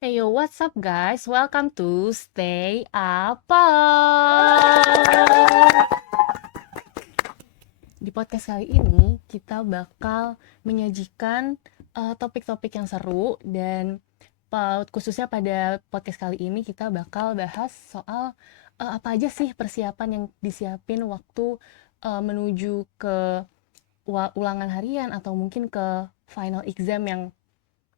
Hey yo, what's up guys? Welcome to Stay Apa. Di podcast kali ini kita bakal menyajikan topik-topik yang seru dan khususnya pada podcast kali ini kita bakal bahas soal apa aja sih persiapan yang disiapin waktu menuju ke ulangan harian atau mungkin ke final exam yang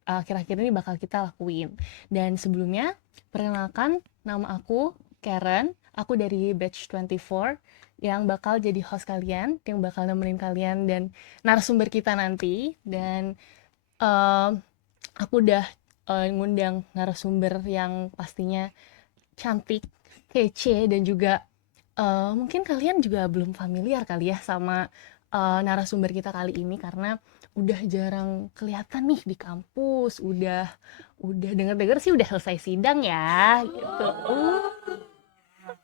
akhir-akhir ini bakal kita lakuin. Dan sebelumnya, perkenalkan nama aku Karen, aku dari Batch 24 yang bakal jadi host kalian, yang bakal nemenin kalian dan narasumber kita nanti. Dan um, aku udah ngundang narasumber yang pastinya cantik, kece, dan juga mungkin kalian juga belum familiar kali ya sama narasumber kita kali ini karena udah jarang kelihatan nih di kampus, udah denger-denger sih udah selesai sidang ya, gitu.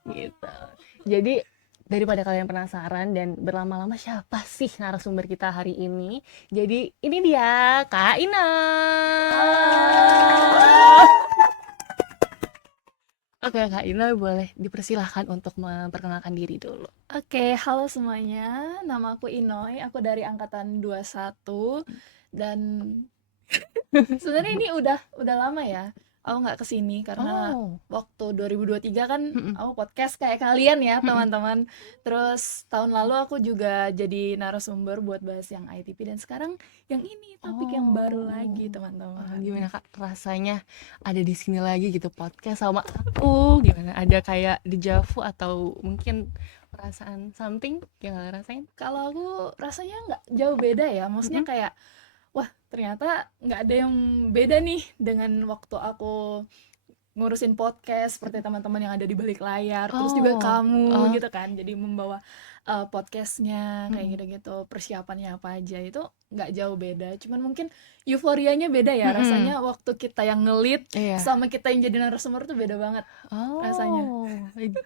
Gitu. Jadi daripada kalian penasaran dan berlama-lama siapa sih narasumber kita hari ini, jadi ini dia Kak Ina. Oke, Kak Ina boleh dipersilahkan untuk memperkenalkan diri dulu. Oke, halo semuanya. Nama aku Inoy, aku dari angkatan 21 dan sebenarnya ini udah lama ya. Aku nggak kesini karena Oh, waktu 2023 kan mm-mm, aku podcast kayak kalian ya, mm-mm. teman-teman. Terus tahun lalu aku juga jadi narasumber buat bahas yang ITP dan sekarang yang ini topik yang baru lagi, Oh, teman-teman. gimana Kak rasanya ada di sini lagi gitu podcast sama aku? Gimana? Ada kayak dejavu atau mungkin perasaan something yang Kakak rasain? Kalau aku rasanya nggak jauh beda ya, maksudnya Mm-mm. kayak wah, ternyata nggak ada yang beda nih dengan waktu aku ngurusin podcast seperti teman-teman yang ada di balik layar, terus juga Oh, kamu gitu kan, jadi membawa podcastnya kayak mm-mm, gitu-gitu, persiapannya apa aja itu nggak jauh beda, cuman mungkin euforianya beda ya mm-mm. rasanya waktu kita yang ngelit Iya. sama kita yang jadi narasumber tuh beda banget rasanya. Oh,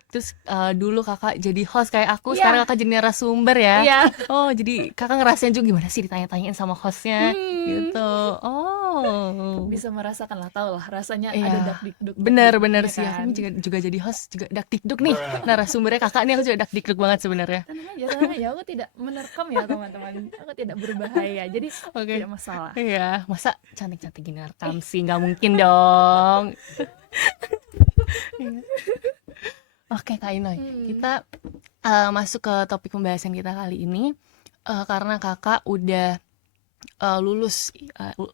terus dulu kakak jadi host kayak aku, sekarang Iya, kakak jadi narasumber ya. iya. Oh, jadi kakak ngerasain juga gimana sih ditanya-tanyain sama hostnya Hmm. gitu. Oh. Bisa merasakan lah, tau lah rasanya ada Iya, dak benar-benar dikduknya sih. Aku kan. nih juga jadi host, juga dakdikduk nih. Narasumbernya kakak nih aku juga dakdikduk banget sebenarnya. Tenang aja, aku tidak menerkam ya teman-teman, aku tidak berbahaya, jadi Oke. tidak masalah. Iya, masa cantik-cantik gini rekam Eh, sih? Nggak mungkin dong. Iya. Oke, Kak Inoy. hmm, Kita masuk ke topik pembahasan kita kali ini. Karena kakak udah lulus,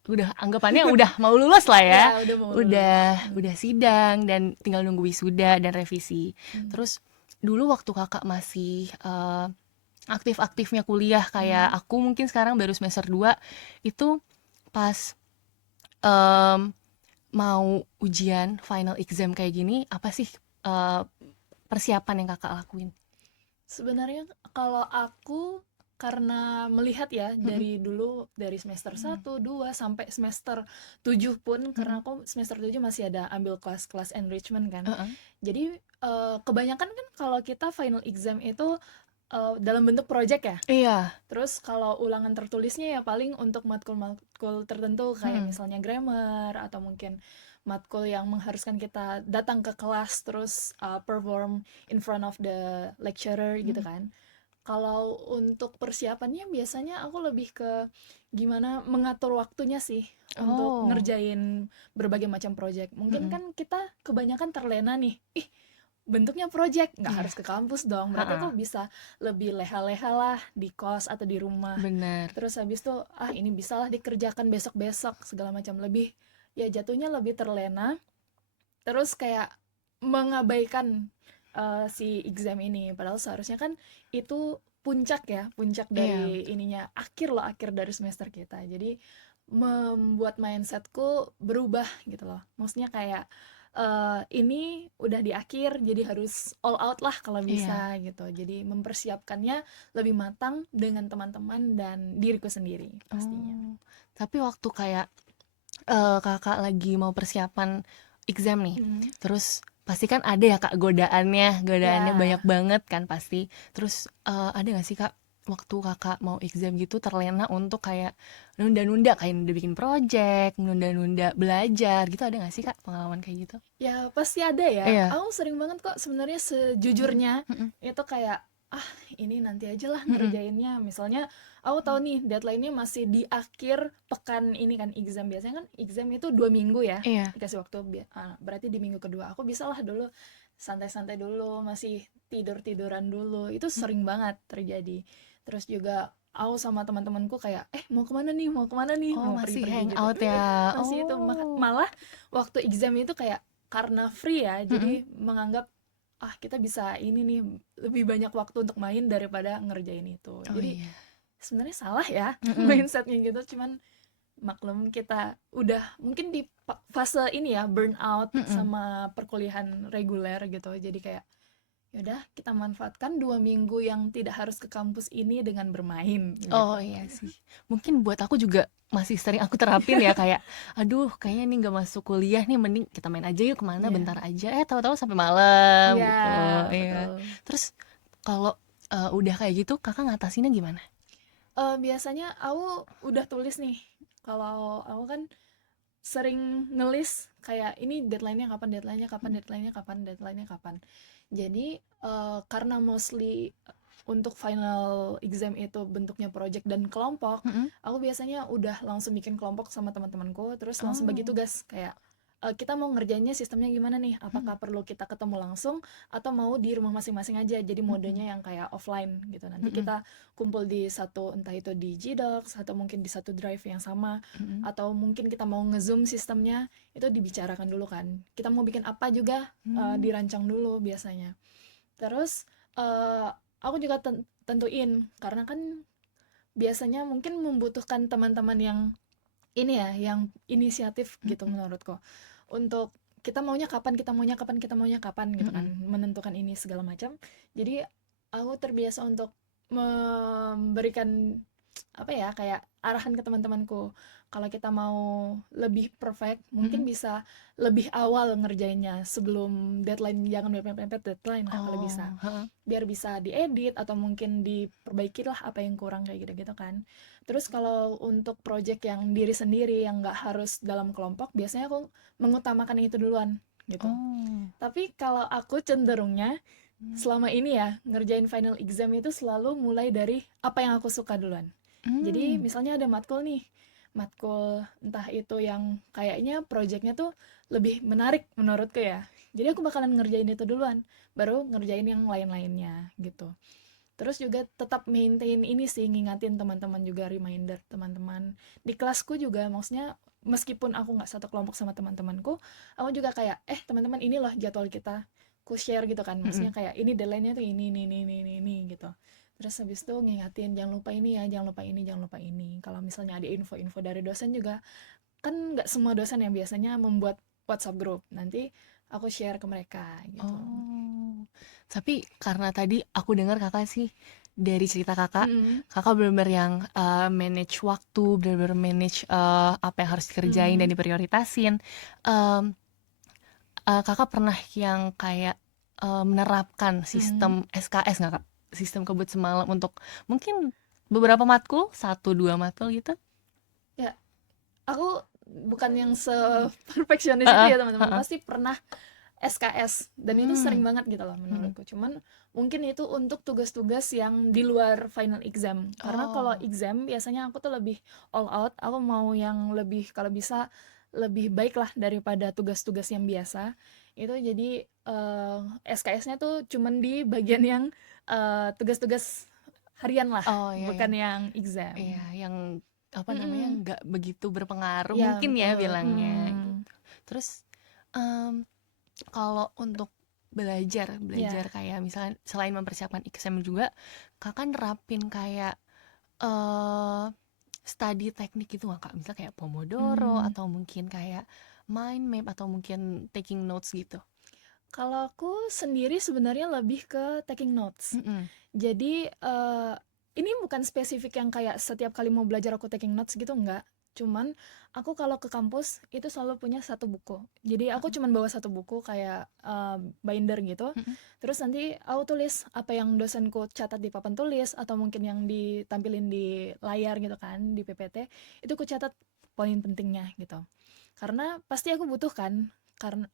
udah anggapannya udah mau lulus lah ya. ya udah mau lulus. Udah sidang dan tinggal nunggu wisuda dan revisi. Hmm, Terus dulu waktu kakak masih aktif-aktifnya kuliah kayak hmm. aku mungkin sekarang baru semester 2 itu pas em, mau ujian final exam kayak gini apa sih eh, persiapan yang kakak lakuin? Sebenarnya kalau aku karena melihat ya Mm-mm, dari dulu dari semester 1, 2 sampai semester 7 pun karena mm-mm, aku semester 7 masih ada ambil kelas-kelas enrichment kan. uh-uh. Jadi kebanyakan kan kalau kita final exam itu dalam bentuk project ya. Iya. Terus kalau ulangan tertulisnya ya paling untuk matkul-matkul tertentu kayak Mm-mm, misalnya grammar atau mungkin matkul yang mengharuskan kita datang ke kelas terus perform in front of the lecturer gitu mm-mm. kan. Kalau untuk persiapannya biasanya aku lebih ke gimana mengatur waktunya sih untuk Oh. ngerjain berbagai macam project. Mungkin Mm-mm. kan kita kebanyakan terlena nih. Ih, bentuknya project, nggak Iya. harus ke kampus dong. Berarti Ha-ha. aku bisa lebih leha-leha lah di kos atau di rumah. Bener. Terus habis itu, ini bisalah dikerjakan besok-besok segala macam lebih ya jatuhnya lebih terlena. Terus kayak mengabaikan si exam ini. Padahal seharusnya kan itu puncak ya, puncak Iya, dari betul. ininya, akhir loh, akhir dari semester kita. Jadi membuat mindsetku berubah gitu loh. Maksudnya kayak ini udah di akhir, jadi harus all out lah kalau Iya. bisa gitu. Jadi mempersiapkannya lebih matang dengan teman-teman dan diriku sendiri pastinya. Oh. Tapi waktu kayak kakak lagi mau persiapan exam nih, Hmm. terus pasti kan ada ya kak godaannya banyak Ya, banget kan pasti. Terus ada nggak sih kak waktu kakak mau exam gitu terlena untuk kayak nunda-nunda kayak nunda bikin project, nunda-nunda belajar gitu, ada nggak sih Kak pengalaman kayak gitu? Ya pasti ada ya. Iya. Aku sering banget kok sebenarnya Mhm, sejujurnya mhm, itu kayak ah ini nanti aja lah mhm. ngerjainnya. Misalnya aku tahu nih deadline-nya masih di akhir pekan ini kan exam. Biasanya kan exam itu 2 minggu ya Iya. dikasih waktu. Berarti di minggu kedua aku bisa lah dulu santai-santai dulu, masih tidur-tiduran dulu. Itu Mhm. sering banget terjadi. Terus juga aku sama teman-temanku kayak mau kemana nih, mau kemana nih, Oh, mau masih pergi-pergi gitu. hangout ya? Masih itu Oh. malah waktu exam itu kayak karena free ya, Mhm. jadi menganggap kita bisa ini nih lebih banyak waktu untuk main daripada ngerjain itu. Oh, Jadi iya. sebenarnya salah ya Mhm, mindsetnya gitu, cuman maklum kita udah mungkin di fase ini ya burnout mhm. sama perkuliahan reguler gitu. Jadi kayak yaudah kita manfaatkan 2 minggu yang tidak harus ke kampus ini dengan bermain Oh, gitu. iya sih. Mungkin buat aku juga masih sering aku terapin ya, kayak, "Aduh kayaknya nih nggak masuk kuliah nih, mending kita main aja yuk kemana bentar Iya, aja." Tahu-tahu sampai malam iya gitu, iya. betul. Terus kalau, udah kayak gitu Kakak ngatasinnya gimana? Biasanya aku udah tulis nih, kalau aku kan sering ngelis kayak ini deadline-nya kapan, deadline-nya kapan, Mhm, deadline-nya kapan, deadline-nya kapan. Jadi, karena mostly untuk final exam itu bentuknya project dan kelompok, mhm. aku biasanya udah langsung bikin kelompok sama teman-temanku, terus langsung bagi Oh, tugas kayak, kita mau ngerjainnya sistemnya gimana nih? mhm, Apakah perlu kita ketemu langsung atau mau di rumah masing-masing aja? Jadi mhm, modenya yang kayak offline gitu. Nanti mhm, kita kumpul di satu, entah itu di Gdocs atau mungkin di satu drive yang sama, mhm, atau mungkin kita mau nge-zoom sistemnya, itu dibicarakan dulu kan. Kita mau bikin apa juga mmm, dirancang dulu biasanya. Terus aku juga tentuin karena kan biasanya mungkin membutuhkan teman-teman yang ini ya, yang inisiatif gitu mhm, menurutku. Untuk kita maunya kapan, kita maunya kapan, kita maunya kapan gitu kan, mhm. menentukan ini segala macam. Jadi aku terbiasa untuk memberikan apa ya, kayak arahan ke teman-temanku. Kalau kita mau lebih perfect, mungkin Mhm. bisa lebih awal ngerjainnya sebelum deadline, jangan mepet-mepet deadline lah kalau bisa. Oh, heeh. Biar bisa diedit atau mungkin diperbaiki lah apa yang kurang kayak gitu-gitu kan. Terus kalau untuk project yang diri sendiri yang nggak harus dalam kelompok, biasanya aku mengutamakan itu duluan gitu. Oh, Tapi kalau aku cenderungnya mmm, selama ini ya ngerjain final exam itu selalu mulai dari apa yang aku suka duluan. Jadi mmm, misalnya ada matkul nih, matkul entah itu yang kayaknya projectnya tuh lebih menarik menurutku ya. Jadi aku bakalan ngerjain itu duluan, baru ngerjain yang lain-lainnya gitu. Terus juga tetap maintain ini sih, ngingatin teman-teman juga, reminder teman-teman. Di kelasku juga maksudnya meskipun aku nggak satu kelompok sama teman-temanku, aku juga kayak, teman-teman ini loh jadwal kita. Ku share gitu kan, mhm. maksudnya kayak ini deadline-nya tuh ini gitu. Terus habis itu ngingatin jangan lupa ini ya, jangan lupa ini, jangan lupa ini. Kalau misalnya ada info-info dari dosen juga, kan nggak semua dosen yang biasanya membuat WhatsApp group. Nanti aku share ke mereka gitu. Oh, tapi karena tadi aku dengar Kakak sih, dari cerita Kakak, Mm-mm. Kakak bener-bener yang, manage waktu, bener-bener manage, apa yang harus dikerjain dan Mm-mm. diprioritasin. Mmm, Kakak pernah yang kayak, menerapkan Mm-mm. sistem SKS nggak Kak? Sistem kebut semalam untuk mungkin beberapa matkul, satu 2 matkul gitu? Ya, aku bukan yang se-perfeksionis itu Heeh, ya teman-teman, heeh. pasti pernah SKS dan itu Mmm, sering banget gitu loh mhm. menurutku. Cuman mungkin itu untuk tugas-tugas yang di luar final exam. Karena kalau Oh, exam biasanya aku tuh lebih all out, aku mau yang lebih kalau bisa lebih baik lah daripada tugas-tugas yang biasa. Itu jadi SKS-nya tuh cuman di bagian yang tugas-tugas harian lah, oh ya bukan yang yang iya, exam. yang apa namanya, Mm-mm. nggak begitu berpengaruh Iya mungkin ya betul. bilangnya Mm. gitu. Terus, mmm, kalau untuk belajar belajar Ya. kayak misalnya selain mempersiapkan exam juga, Kakak nerapin kayak, eee, study teknik gitu nggak, Kak? Misal kayak Pomodoro Hmm. atau mungkin kayak mind map atau mungkin taking notes gitu? Kalau aku sendiri sebenarnya lebih ke taking notes. Mhm, Jadi ini bukan spesifik yang kayak setiap kali mau belajar aku taking notes gitu enggak. Cuman aku kalau ke kampus itu selalu punya satu buku. Jadi aku cuman bawa satu buku kayak binder gitu. Mhm. Terus nanti aku tulis apa yang dosenku catat di papan tulis atau mungkin yang ditampilin di layar gitu kan di PPT, itu aku catat poin pentingnya gitu. Karena pasti aku butuh kan, karena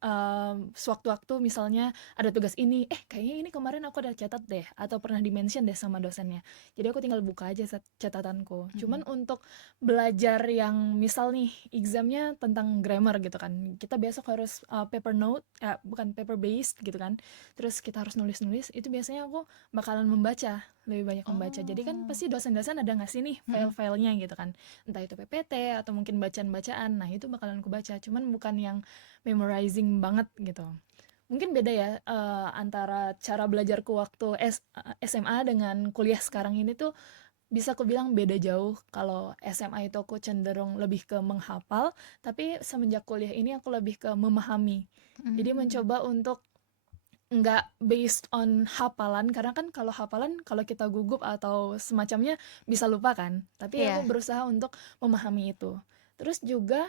sewaktu-waktu misalnya ada tugas ini, kayaknya ini kemarin aku udah catat deh atau pernah di-mention deh sama dosennya. Jadi aku tinggal buka aja catatanku. Cuman Mhm. untuk belajar yang misal nih examnya tentang grammar gitu kan, kita besok harus paper note, bukan paper based gitu kan. Terus kita harus nulis-nulis, itu biasanya aku bakalan membaca, lebih banyak membaca. Jadi kan Oh. pasti dosen-dosen ada ngasih nih Mhm. file-filenya gitu kan, entah itu PPT atau mungkin bacaan-bacaan. Nah itu bakalan aku baca, cuman bukan yang memorizing banget gitu. Mungkin beda ya antara cara belajarku waktu SMA dengan kuliah sekarang ini tuh, bisa aku bilang beda jauh. Kalau SMA itu aku cenderung lebih ke menghafal, tapi semenjak kuliah ini aku lebih ke memahami. Jadi Mmm. mencoba untuk nggak based on hafalan, karena kan kalau hafalan kalau kita gugup atau semacamnya bisa lupa kan. Tapi aku Iya. berusaha untuk memahami itu. Terus juga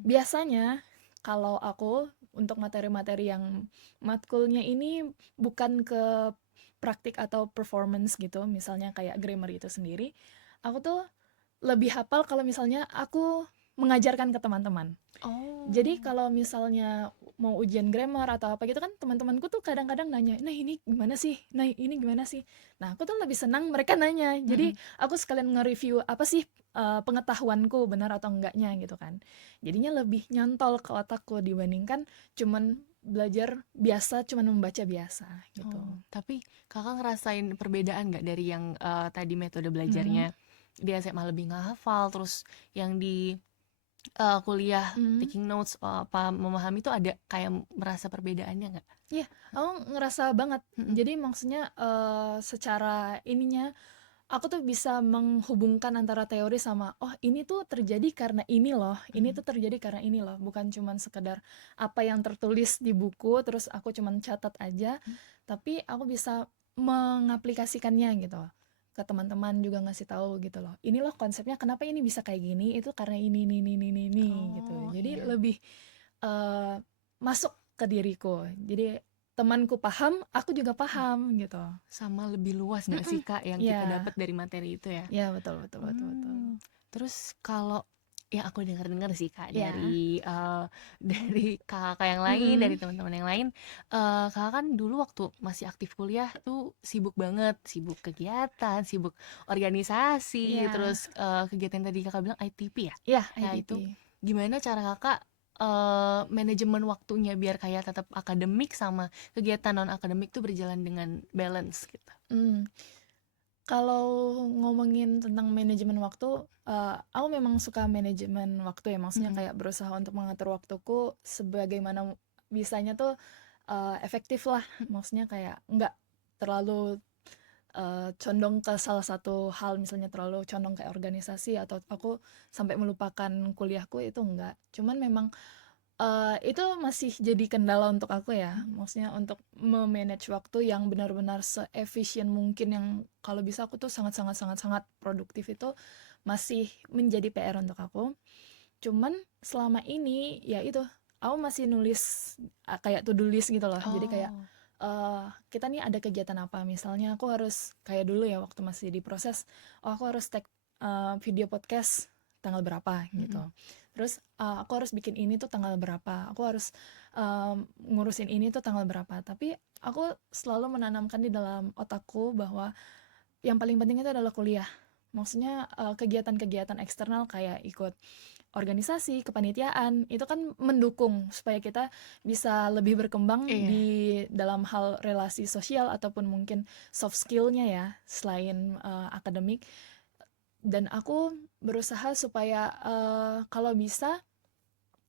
biasanya kalau aku untuk materi-materi yang matkulnya ini bukan ke praktik atau performance gitu, misalnya kayak grammar itu sendiri, aku tuh lebih hafal kalau misalnya aku mengajarkan ke teman-teman. Jadi Oh. kalau misalnya mau ujian grammar atau apa gitu kan, teman-temanku tuh kadang-kadang nanya, "Nah ini gimana sih? Nah ini gimana sih?" Nah aku tuh lebih senang mereka nanya. Jadi Mhm. aku sekalian nge-review apa sih pengetahuanku benar atau enggaknya gitu kan. Jadinya lebih nyantol ke otakku dibandingkan cuman belajar biasa, cuman membaca biasa gitu. Oh, tapi Kakak ngerasain perbedaan nggak dari yang, tadi metode Mhm, belajarnya di SMA lebih ngehafal, terus yang di, kuliah mhm. taking notes, apa memahami itu ada kayak merasa perbedaannya nggak? Iya, aku ngerasa banget. Mhm. Jadi maksudnya secara ininya aku tuh bisa menghubungkan antara teori sama, oh ini tuh terjadi karena ini loh, ini Mhm. tuh terjadi karena ini loh, bukan cuman sekedar apa yang tertulis di buku terus aku cuman catat aja, Mhm. tapi aku bisa mengaplikasikannya gitu. Ke teman-teman juga ngasih tahu gitu loh. Ini loh konsepnya kenapa ini bisa kayak gini, itu karena ini gitu. Oh, Jadi iya. lebih eh, masuk ke diriku. Jadi temanku paham, aku juga Mhm. paham gitu. Sama lebih luas nggak sih, Mm-mm. Kak, yang kita Ya, dapat dari materi itu ya? ya betul betul betul betul. Terus kalau yang aku dengar-dengar sih Kak Ya. dari dari kakak yang lain, dari Mm-mm. teman-teman yang lain, Kakak kan dulu waktu masih aktif kuliah tuh sibuk banget, sibuk kegiatan, sibuk organisasi, Ya, terus kegiatan tadi Kakak bilang ITP ya? ya Nah itu ITP. gimana cara Kakak manajemen waktunya biar kayak tetap akademik sama kegiatan non akademik tuh berjalan dengan balance gitu? Hmm. Kalau ngomongin tentang manajemen waktu, aku memang suka manajemen waktu ya, maksudnya Mm-mm. kayak berusaha untuk mengatur waktuku sebagaimana bisanya tuh efektif lah. Maksudnya kayak nggak terlalu condong ke salah satu hal, misalnya terlalu condong ke organisasi atau aku sampai melupakan kuliahku, itu enggak. Cuman memang itu masih jadi kendala untuk aku ya, maksudnya untuk me-manage waktu yang benar-benar seefisien mungkin, yang kalau bisa aku tuh sangat sangat sangat sangat produktif, itu masih menjadi PR untuk aku. Cuman selama ini ya itu, aku masih nulis kayak to do list gitu loh. Jadi kayak Oh. kita nih ada kegiatan apa, misalnya aku harus kayak dulu ya waktu masih diproses, oh aku harus tag video podcast tanggal berapa gitu. Mm-mm. Terus aku harus bikin ini tuh tanggal berapa, aku harus ngurusin ini tuh tanggal berapa. Tapi aku selalu menanamkan di dalam otakku bahwa yang paling penting itu adalah kuliah. Maksudnya kegiatan-kegiatan eksternal kayak ikut organisasi, kepanitiaan, itu kan mendukung supaya kita bisa lebih berkembang Iya. di dalam hal relasi sosial ataupun mungkin soft skill-nya ya, selain akademik. Dan aku berusaha supaya kalau bisa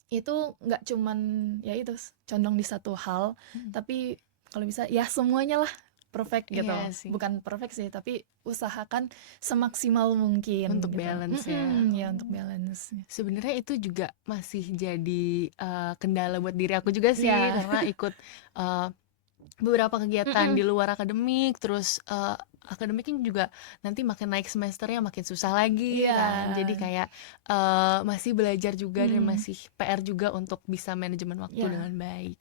itu nggak cuman ya itu condong di satu hal, Mm-mm. tapi kalau bisa ya semuanya lah perfect gitu. Iya sih. Bukan perfect sih, tapi usahakan semaksimal mungkin Untuk gitu. balance ya. Mm-mm, ya untuk Oh. balance. Sebenarnya itu juga masih jadi kendala buat diri aku juga sih Ya. karena ikut eh, beberapa kegiatan Mm-mm. di luar akademik, terus akademiknya juga nanti makin naik semesternya makin susah lagi Iya. kan. Jadi kayak masih belajar juga dan Mm. masih PR juga untuk bisa manajemen waktu Iya. dengan baik.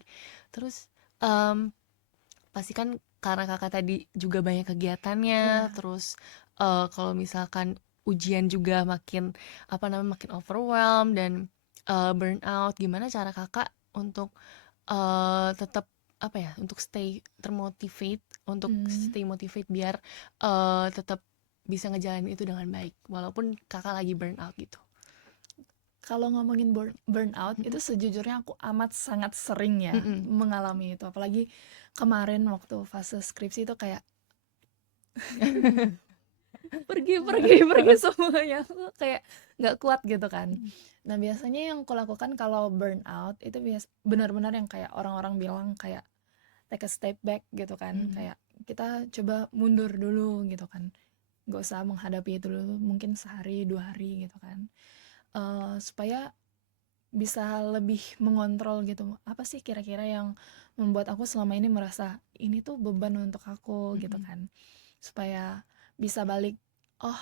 Terus em, pasti kan karena kakak tadi juga banyak kegiatannya, Iya. terus kalau misalkan ujian juga makin apa namanya makin overwhelm dan burnout, gimana cara kakak untuk tetap apa ya, untuk stay termotivate, untuk Hmm. stay motivate biar tetap bisa ngejalanin itu dengan baik walaupun kakak lagi burnout gitu. Kalau ngomongin burnout itu Mm-mm. sejujurnya aku amat sangat sering ya Mm-mm. mengalami itu. Apalagi kemarin waktu fase skripsi itu kayak pergi pergi pergi semuanya. Aku kayak nggak kuat gitu kan. Nah biasanya yang kulakukan kalau burnout itu benar-benar yang kayak orang-orang bilang kayak take a step back gitu kan. Mm. Kayak kita coba mundur dulu gitu kan. Nggak usah menghadapi itu dulu, mungkin sehari 2 hari gitu kan. Supaya bisa lebih mengontrol gitu, apa sih kira-kira yang membuat aku selama ini merasa ini tuh beban untuk aku gitu Mm-mm. kan, supaya bisa balik, oh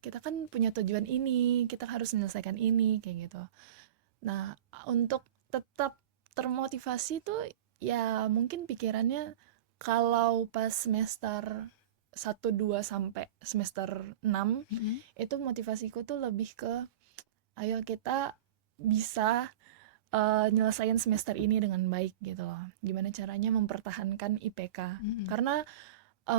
kita kan punya tujuan ini, kita harus menyelesaikan ini kayak gitu. Nah untuk tetap termotivasi tuh ya mungkin pikirannya kalau pas semester 1 2 sampai semester 6 Mm-mm. itu motivasiku tuh lebih ke ayo kita bisa nyelesain semester ini dengan baik gitu loh. Gimana caranya mempertahankan IPK. Mm-mm. Karena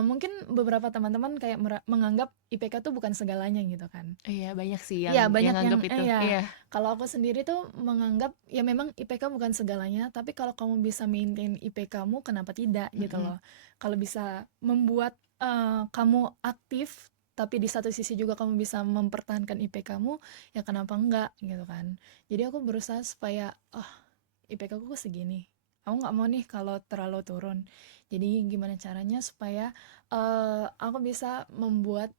mungkin beberapa teman-teman kayak menganggap IPK tuh bukan segalanya gitu kan. Iya banyak sih yang Ya banyak nganggap yang itu, ya iya. kalau aku sendiri tuh menganggap ya memang IPK bukan segalanya, tapi kalau kamu bisa maintain IPK-mu kenapa tidak gitu Mm-mm. loh. Kalau bisa membuat kamu aktif tapi di satu sisi juga kamu bisa mempertahankan IPK-mu, ya kenapa enggak gitu kan. Jadi aku berusaha supaya IPK aku segini. Aku nggak mau nih kalau terlalu turun. Jadi gimana caranya supaya aku bisa membuat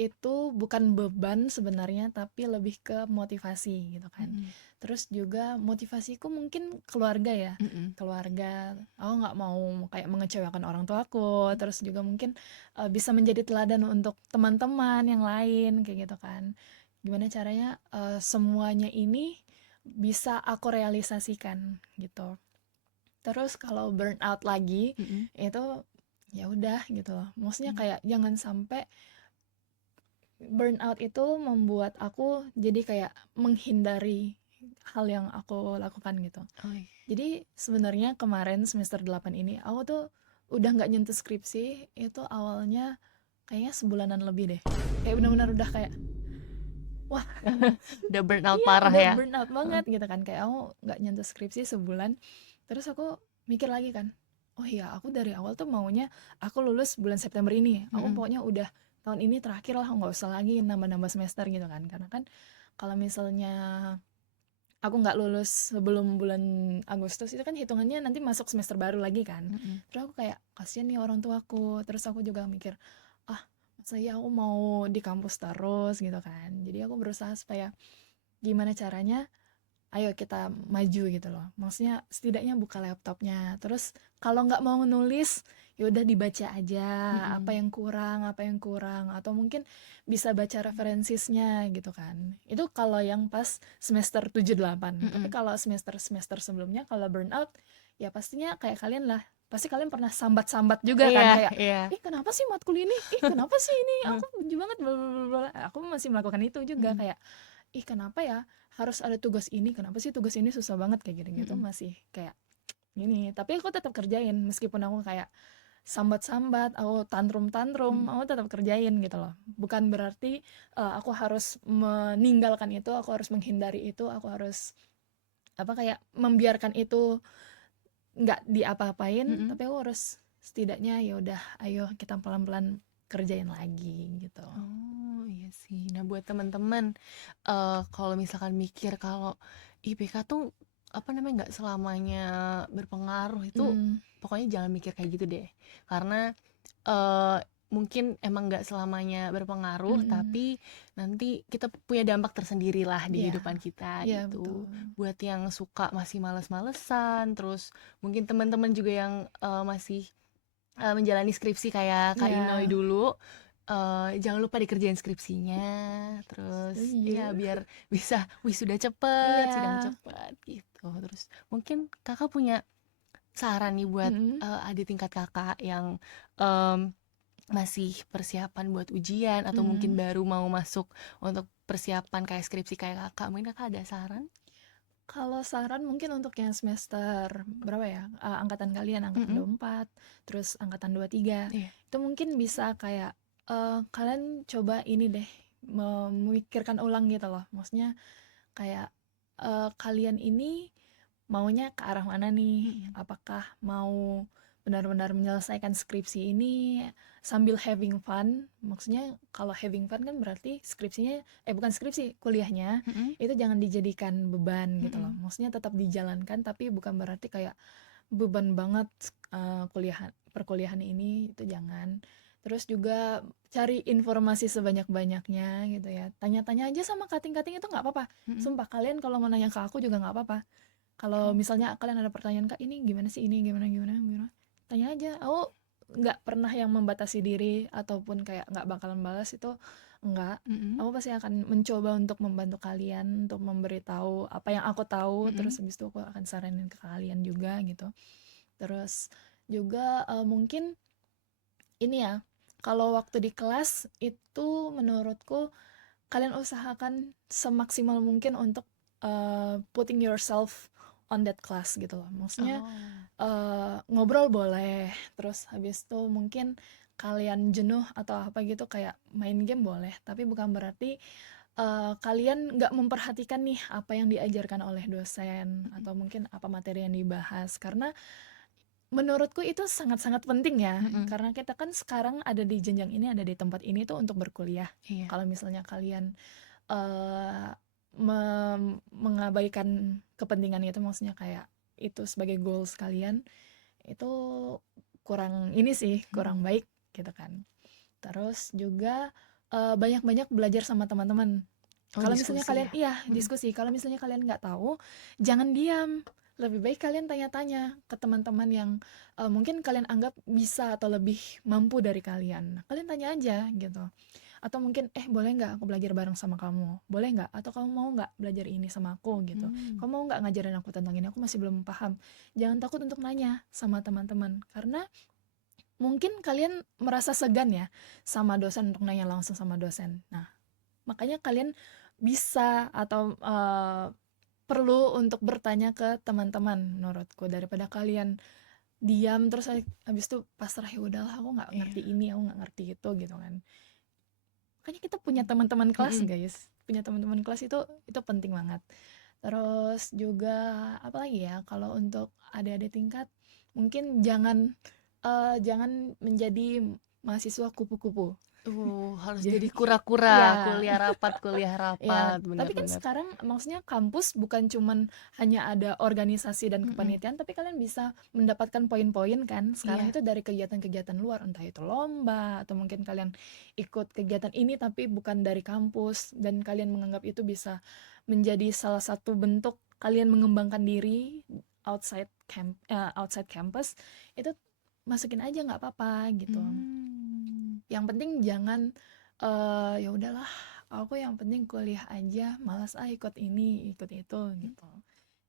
itu bukan beban sebenarnya, tapi lebih ke motivasi gitu kan. Mm-mm. Terus juga motivasiku mungkin keluarga ya. Mm-mm. Keluarga, aku nggak mau kayak mengecewakan orang tuaku. Terus juga mungkin bisa menjadi teladan untuk teman-teman yang lain kayak gitu kan. Gimana caranya semuanya ini bisa aku realisasikan gitu. Terus kalau burnout lagi Mm-mm. itu ya udah gitu loh. Maksudnya Mm. kayak jangan sampai burnout itu membuat aku jadi kayak menghindari hal yang aku lakukan gitu. Oh, iya. Jadi sebenarnya kemarin semester 8 ini aku tuh udah nggak nyentuh skripsi itu awalnya kayaknya sebulanan lebih deh. Kayak benar-benar Mm. udah kayak wah Udah burnout iya parah udah ya. burnout banget gitu kan. Kayak aku nggak nyentuh skripsi sebulan. Terus aku mikir lagi kan, oh iya aku dari awal tuh maunya aku lulus bulan September ini. Aku Mm-mm. pokoknya udah tahun ini terakhir lah, nggak usah lagi nambah-nambah semester gitu kan. Karena kan kalau misalnya aku nggak lulus sebelum bulan Agustus itu kan hitungannya nanti masuk semester baru lagi kan. Mm-mm. Terus aku kayak kasihan nih orang tuaku. Terus aku juga mikir, ah masa ya aku mau di kampus terus gitu kan. Jadi aku berusaha supaya gimana caranya ayo kita maju gitu loh, maksudnya setidaknya buka laptopnya, terus kalau nggak mau nulis ya udah dibaca aja Mm-mm. apa yang kurang atau mungkin bisa baca referensinya gitu kan. Itu kalau yang pas semester 7 8, tapi Mm-mm. kalau semester semester sebelumnya kalau burnout ya pastinya kayak kalian lah, pasti kalian pernah sambat-sambat juga Iya, kan kayak iya. ih kenapa sih matkul ini, ih kenapa sih ini aku benci banget bla bla bla bla. Aku masih melakukan itu juga Mm-mm. kayak ih kenapa ya harus ada tugas ini, kenapa sih tugas ini susah banget kayak gitu-gitu, Mm-mm. masih kayak gini. Tapi aku tetap kerjain meskipun aku kayak sambat-sambat, aku tantrum-tantrum, Mm. aku tetap kerjain gitu loh. Bukan berarti aku harus meninggalkan itu, aku harus menghindari itu, aku harus apa kayak membiarkan itu nggak diapa-apain, Mm-mm. tapi aku harus setidaknya ya udah ayo kita pelan-pelan kerjain lagi gitu. Oh iya sih. Nah buat teman-teman, kalau misalkan mikir kalau IPK tuh apa namanya nggak selamanya berpengaruh, itu Hmm. pokoknya jangan mikir kayak gitu deh. Karena eh, mungkin emang nggak selamanya berpengaruh, Mm-mm. tapi nanti kita punya dampak tersendiri lah di Iya, kehidupan kita iya betul. gitu. Buat yang suka masih males-malesan, terus mungkin teman-teman juga yang masih menjalani skripsi kayak Kak Inoy Iya, dulu, jangan lupa dikerjain skripsinya, terus ya setuju. biar bisa wisuda cepet, sidang Iya. cepet gitu. Terus mungkin kakak punya saran nih buat Mm-mm. adik tingkat kakak yang em, masih persiapan buat ujian atau mungkin Mm-mm. baru mau masuk untuk persiapan kayak skripsi kayak kakak, mungkin kakak ada saran? Kalau saran mungkin untuk yang semester berapa ya? Angkatan kalian, angkatan Mm-mm. 24, terus angkatan 23. Iya. Itu mungkin bisa kayak kalian coba ini deh, memikirkan ulang gitu loh. Maksudnya kayak kalian ini maunya ke arah mana nih? Mm-mm. Apakah mau benar-benar menyelesaikan skripsi ini sambil having fun? Maksudnya kalau having fun kan berarti skripsinya, bukan skripsi, kuliahnya Mm-mm. itu jangan dijadikan beban gitu loh. Mm-mm. Maksudnya tetap dijalankan tapi bukan berarti kayak beban banget perkuliahan ini, itu jangan. Terus juga cari informasi sebanyak-banyaknya gitu ya. Tanya-tanya aja sama kating-kating itu nggak apa-apa. Mm-mm. Sumpah kalian kalau mau nanya ke aku juga nggak apa-apa. Kalau Oh. misalnya kalian ada pertanyaan, Kak, ini gimana sih, ini gimana gimana gimana, tanya aja. Aku nggak pernah yang membatasi diri ataupun kayak nggak bakalan balas itu, enggak. Mm-mm. Aku pasti akan mencoba untuk membantu kalian, untuk memberitahu apa yang aku tahu, terus Mm-mm. habis itu aku akan saranin ke kalian juga gitu. Terus juga mungkin ini ya, kalau waktu di kelas itu menurutku kalian usahakan semaksimal mungkin untuk putting yourself on that class gitu loh. Maksudnya Oh. ngobrol boleh, terus habis itu mungkin kalian jenuh atau apa gitu kayak main game boleh, tapi bukan berarti kalian nggak memperhatikan nih apa yang diajarkan oleh dosen Mm-mm. atau mungkin apa materi yang dibahas, karena menurutku itu sangat-sangat penting ya, Mm-mm. karena kita kan sekarang ada di jenjang ini, ada di tempat ini tuh untuk berkuliah. Iya. Kalau misalnya kalian eh, mengabaikan kepentingan itu, maksudnya kayak itu sebagai goals kalian, itu kurang ini sih, kurang Mm-mm. baik gitu kan. Terus juga banyak-banyak belajar sama teman-teman. Oh, Kalau misalnya diskusi kalian, ya. iya, Mm-mm. diskusi. Kalau misalnya kalian nggak tahu, jangan diam. Lebih baik kalian tanya-tanya ke teman-teman yang mungkin kalian anggap bisa atau lebih mampu dari kalian. Nah, kalian tanya aja gitu. Atau mungkin, boleh nggak aku belajar bareng sama kamu? Boleh nggak? Atau kamu mau nggak belajar ini sama aku gitu? Mm. Kamu mau nggak ngajarin aku tentang ini? Aku masih belum paham. Jangan takut untuk nanya sama teman-teman. Karena mungkin kalian merasa segan ya sama dosen untuk nanya langsung sama dosen. Nah, makanya kalian bisa atau perlu untuk bertanya ke teman-teman menurutku, daripada kalian diam terus habis itu pasrah, ya udahlah aku nggak Iya. ngerti ini, aku nggak ngerti itu gitu kan. Makanya kita punya teman-teman kelas, Mm-mm. guys. Punya teman-teman kelas itu penting banget. Terus juga apa lagi ya, kalau untuk adik-adik tingkat mungkin jangan menjadi mahasiswa kupu-kupu. Harus Jadi jadi kura-kura, iya. kuliah Ya, rapat, tapi kan benar-benar. sekarang maksudnya kampus bukan cuman hanya ada organisasi dan Mm-mm. kepanitiaan, tapi kalian bisa mendapatkan poin-poin kan sekarang Iya. itu dari kegiatan-kegiatan luar, entah itu lomba atau mungkin kalian ikut kegiatan ini tapi bukan dari kampus, dan kalian menganggap itu bisa menjadi salah satu bentuk kalian mengembangkan diri outside campus, itu masukin aja nggak apa-apa gitu. Hmm. Yang penting jangan ya udahlah, aku yang penting kuliah aja, malas ikut ini ikut itu gitu.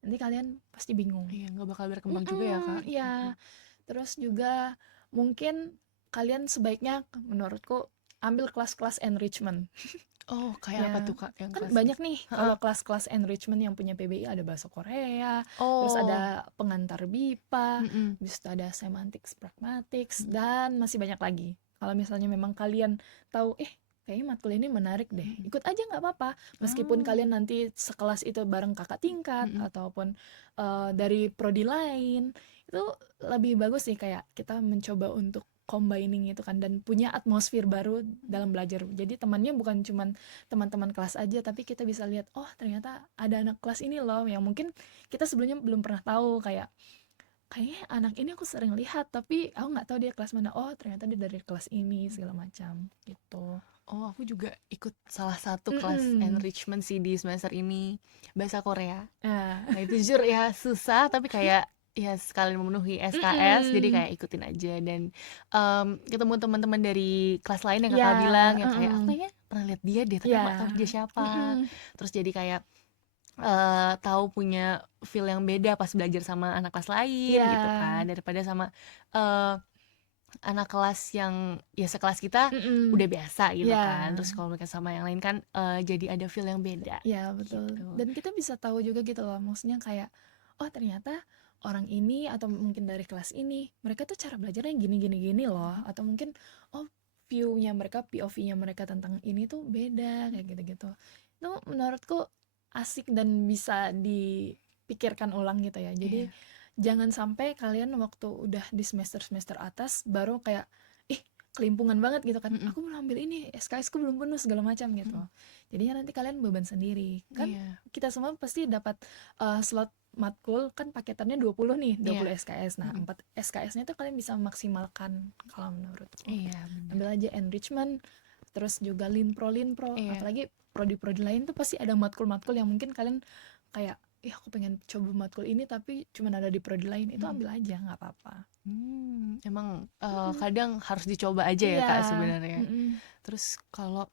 Nanti kalian pasti bingung. Iya, nggak bakal berkembang juga ya, Kak. Mm-mm. Ya. Terus juga mungkin kalian sebaiknya menurutku ambil kelas-kelas enrichment. Oh, kayak apa Ya, tuh, Kak, yang kan kelas-kelas? banyak nih Heeh. kalau kelas-kelas enrichment yang punya PBI, ada bahasa Korea, terus Oh. ada pengantar BIPA, Mm-mm. habis itu ada semantics, pragmatics, Mm-mm. dan masih banyak lagi. Kalau misalnya memang kalian tahu, kayaknya matkul ini menarik deh, Mm-mm. ikut aja nggak apa-apa. Meskipun Oh. kalian nanti sekelas itu bareng kakak tingkat, Mm-mm. ataupun dari prodi lain, itu lebih bagus sih kayak kita mencoba untuk combining itu kan, dan punya atmosfer baru dalam belajar. Jadi temannya bukan cuman teman-teman kelas aja, tapi kita bisa lihat, oh ternyata ada anak kelas ini loh yang mungkin kita sebelumnya belum pernah tahu, kayak kayaknya anak ini aku sering lihat tapi aku nggak tahu dia kelas mana. Oh, ternyata dia dari kelas ini segala macam gitu. Oh, aku juga ikut salah satu kelas Mm-mm. enrichment sih di semester ini, bahasa Korea. Nah, Nah, itu jujur ya susah, tapi kayak ya sekalian memenuhi SKS, jadi mm-mm. kayak ikutin aja. Dan ketemu teman-teman dari kelas lain yang Ya, kakak bilang yang kayak aku mm-mm. kayaknya pernah lihat dia deh, tapi aku nggak tahu Ya, dia siapa. mm-mm. Terus jadi kayak tahu punya feel yang beda pas belajar sama anak kelas lain gitu kan, Ya, daripada sama eh, anak kelas yang ya sekelas kita mm-mm. udah biasa gitu kan. Ya. Terus kalau mereka sama yang lain kan jadi ada feel yang beda Ya, betul. gitu. Dan kita bisa tahu juga gitu loh, maksudnya kayak, oh ternyata orang ini atau mungkin dari kelas ini, mereka tuh cara belajarnya gini gini gini loh. Atau mungkin, oh view-nya mereka, POV-nya mereka tentang ini tuh beda, kayak gitu-gitu. Itu menurutku asik dan bisa dipikirkan ulang gitu ya. Jadi Iya. jangan sampai kalian waktu udah di semester-semester atas baru kayak, ih kelimpungan banget gitu kan. Mm-mm. Aku belum ambil ini, SKS ku belum penuh segala macam gitu. Mm-mm. Jadinya nanti kalian beban sendiri. Kan Iya. kita semua pasti dapat slot matkul kan paketannya 20 nih, dua Iya. puluh SKS. Nah, Mm-mm. 4 SKS-nya tuh kalian bisa maksimalkan kalau menurutku. Iya benar. Ambil aja enrichment, terus juga linpro, Iya. apalagi prodi-prodi lain tuh pasti ada matkul-matkul yang mungkin kalian kayak, ih aku pengen coba matkul ini tapi cuman ada di prodi lain, itu Mm-mm. ambil aja nggak apa-apa. Emang Mm-mm. kadang harus dicoba aja ya Iya. kak sebenarnya. Mm-mm. Terus kalau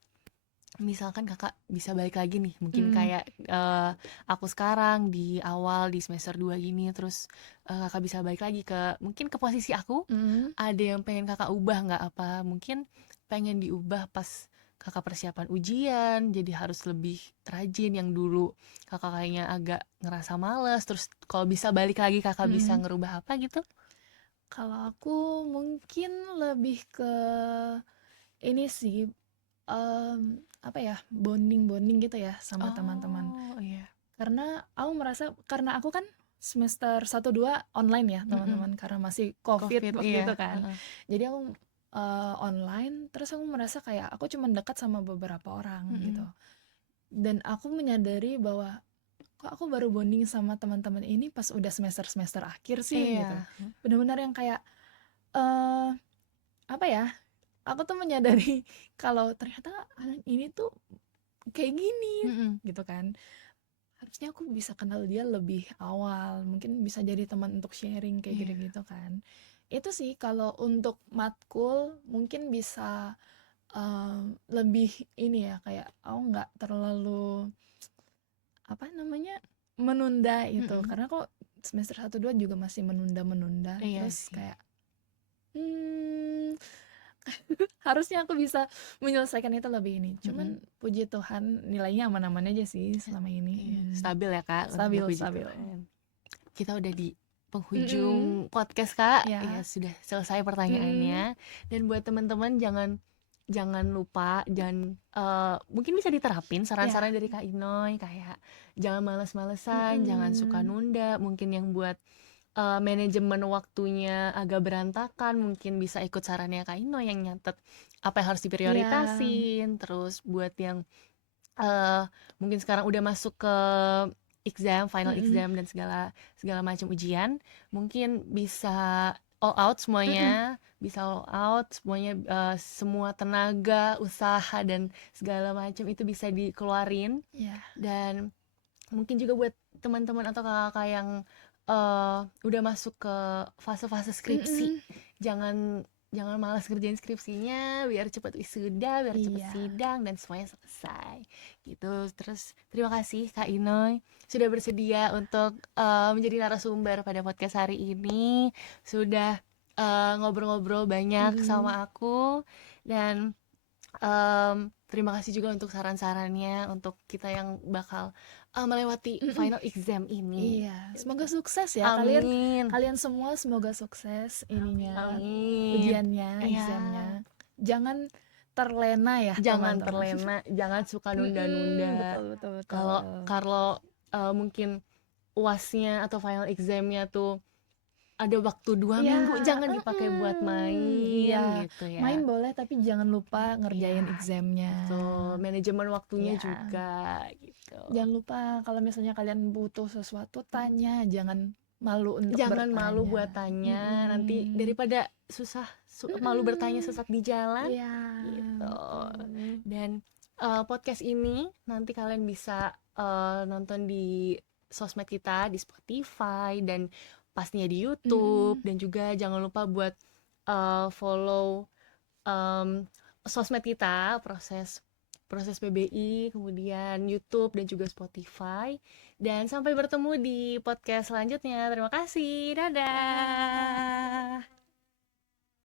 misalkan kakak bisa balik lagi nih, mungkin Mm. kayak aku sekarang di awal di semester 2 gini, terus kakak bisa balik lagi ke mungkin ke posisi aku, Mm. ada yang pengen kakak ubah nggak? Apa mungkin pengen diubah pas kakak persiapan ujian, jadi harus lebih rajin yang dulu kakak kayaknya agak ngerasa males, terus kalau bisa balik lagi kakak bisa Mm. ngerubah apa gitu? Kalau aku mungkin lebih ke ini sih, apa ya, bonding-bonding gitu ya sama teman-teman. Oh iya. Karena aku merasa karena aku kan semester 1-2 online ya Mm-mm. teman-teman, karena masih COVID COVID waktu iya. itu kan. Heeh. Jadi aku online, terus aku merasa kayak aku cuman dekat sama beberapa orang gitu. Mm-mm. Dan aku menyadari bahwa kok aku baru bonding sama teman-teman ini pas udah semester-semester akhir sih gitu. Iya. Benar-benar yang kayak eh apa ya? Aku tuh menyadari kalau ternyata anak ini tuh kayak gini Mm-mm. gitu kan. Harusnya aku bisa kenal dia lebih awal, mungkin bisa jadi teman untuk sharing kayak Iya. gitu-gitu kan. Itu sih kalau untuk matkul mungkin bisa lebih ini ya, kayak aku nggak terlalu apa namanya, menunda itu, Mm-mm. karena kok semester 1-2 juga masih menunda-menunda, Iya terus sih. kayak harusnya aku bisa menyelesaikan itu lebih ini. Mm-mm. Cuman puji Tuhan nilainya aman-aman aja sih selama ini. Iya, stabil ya Kak, untungnya Stabil, puji stabil. Tuhan. Kita udah di Mm-mm. penghujung podcast Kak, ya Ya. sudah selesai Mm-mm. pertanyaannya. Dan buat teman-teman jangan jangan lupa dan mungkin bisa diterapin saran-saran Ya. dari Kak Inoy kayak jangan males-malesan, jangan suka Mm-mm. nunda, mungkin yang buat manajemen waktunya agak berantakan, mungkin bisa ikut sarannya Kak Inoy yang nyatet apa yang harus Ya. diprioritasin, terus buat yang eh mungkin sekarang udah masuk ke exam, final Mm-mm. exam dan segala segala macam ujian, mungkin bisa all out Mm-mm. semuanya, bisa all out semuanya, semua tenaga, usaha dan segala macam itu bisa dikeluarin. Ya. Dan mungkin juga buat teman-teman atau kakak-kakak yang udah masuk ke fase-fase skripsi, Mm-mm. jangan jangan malas kerjain skripsinya biar cepat wisuda, biar cepat Iya. sidang dan semuanya selesai gitu. Terus terima kasih Kak Inoy sudah bersedia untuk menjadi narasumber pada podcast hari ini, sudah ngobrol-ngobrol banyak Mm-mm. sama aku. Dan terima kasih juga untuk saran-sarannya untuk kita yang bakal melewati Mm-mm. final exam ini Iya, gitu. semoga sukses ya kalian, Amin. kalian semua semoga sukses ininya, Amin. ujiannya, Iya. examnya. Jangan terlena ya Jangan teman-teman. terlena, jangan suka Mm-mm, nunda-nunda. betul betul Kalau betul. kalau mungkin UASnya atau final examnya tuh ada waktu 2 minggu, Iya, jangan dipakai buat main iya. gitu Main ya. boleh tapi jangan lupa Iya, ngerjain examnya. betul. Manajemen waktunya Iya. juga gitu. Jangan lupa kalau misalnya kalian butuh sesuatu tanya, jangan malu untuk Jangan malu bertanya. buat tanya, nanti Mm-mm. daripada malu bertanya Mm-mm. sesat di jalan Iya, gitu. betul. Dan podcast ini nanti kalian bisa nonton di sosmed kita, di Spotify dan pastinya di YouTube, Mm-mm. dan juga jangan lupa buat follow em, sosmed kita, proses proses PBI, kemudian YouTube dan juga Spotify. Dan sampai bertemu di podcast selanjutnya. Terima kasih. Dah. Dadah.